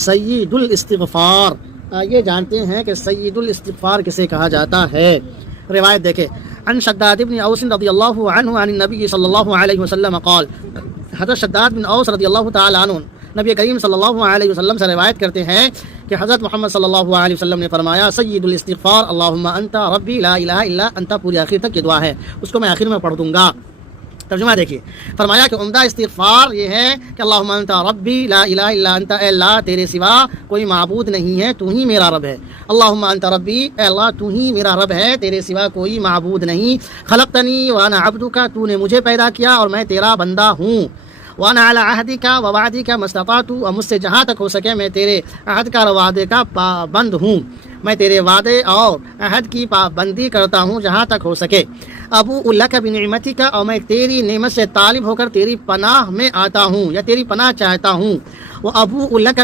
سید الاستغفار. یہ جانتے ہیں کہ سید الاستغفار کسے کہا جاتا ہے. روایت دیکھیں عن شداد بن اوس رضی اللہ عنہ عن النبی صلی اللہ علیہ وسلم قال. حضرت شداد بن اوس رضی اللہ تعالی عنہ نبی کریم صلی اللہ علیہ وسلم سے روایت کرتے ہیں کہ حضرت محمد صلی اللہ علیہ وسلم نے فرمایا سید الاستغفار اللہم انت ربی لا الہ الا انت. پوری آخر تک یہ دعا ہے, اس کو میں آخر میں پڑھ دوں گا. ترجمہ دیکھیے, فرمایا کہ عمدہ استغفار یہ ہے کہ اللہم انت ربی لا الہ الا انت, اے اللہ تیرے سوا کوئی معبود نہیں ہے, تو ہی میرا رب ہے. اللہم انت ربی, اے اللہ تو ہی میرا رب ہے, تیرے سوا کوئی معبود نہیں. خلقتنی وانا عبدک, تو نے مجھے پیدا کیا اور میں تیرا بندہ ہوں. وانا علی عہدک و وعدک ما استطعت, اور مجھ سے جہاں تک ہو سکے میں تیرے عہد کا اور وعدے کا پابند ہوں. میں تیرے وعدے اور عہد کی پابندی کرتا ہوں جہاں تک ہو سکے. ابو لک بنعمتک, اور میں تیری نعمت سے طالب ہو کر تیری پناہ میں آتا ہوں یا تیری پناہ چاہتا ہوں. وہ ابو لک